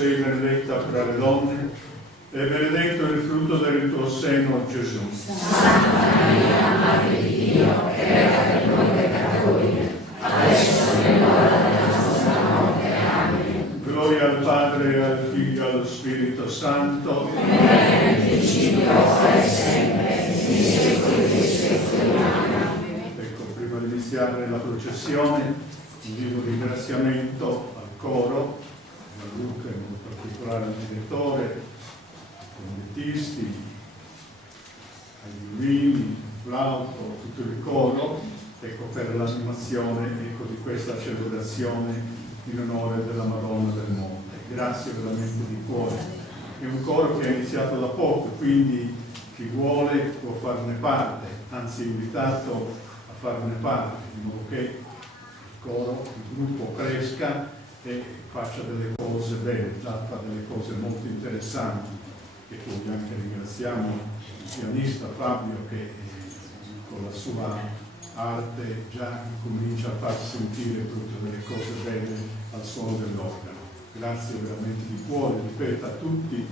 sei benedetta fra le donne e benedetto è il frutto del tuo seno, Gesù. Santa Maria, Madre di Dio, prega per noi peccatori, adesso è l'ora della nostra morte. Amen. Gloria al Padre, al Figlio e allo Spirito Santo. Come nel principio, ora e sempre, nei secoli dei secoli. Amen. Ecco, prima di iniziare la processione, un vivo ringraziamento al coro, a Luca, in particolare al direttore, ai convettisti, ai violini, al flauto, tutto il coro, ecco, per l'animazione di questa celebrazione in onore della Madonna del Monte. Grazie veramente di cuore. È un coro che è iniziato da poco, quindi chi vuole può farne parte, anzi è invitato a farne parte, in modo che il coro, il gruppo cresca e faccia delle cose belle, già fa delle cose molto interessanti, e poi anche ringraziamo il pianista Fabio che con la sua arte già comincia a far sentire tutte delle cose belle al suono dell'organo. Grazie veramente di cuore, ripeto, a tutti,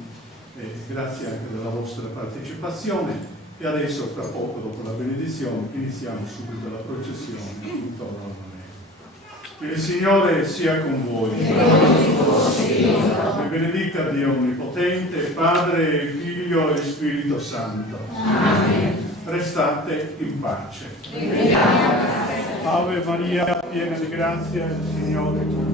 e grazie anche della vostra partecipazione. E adesso, fra poco, dopo la benedizione, iniziamo subito la processione intorno al Vangelo. Il Signore sia con voi. Vi benedica Dio Onnipotente, Padre, Figlio e Spirito Santo. Amen. Restate in pace. Ave Maria, piena di grazia, il Signore è con voi.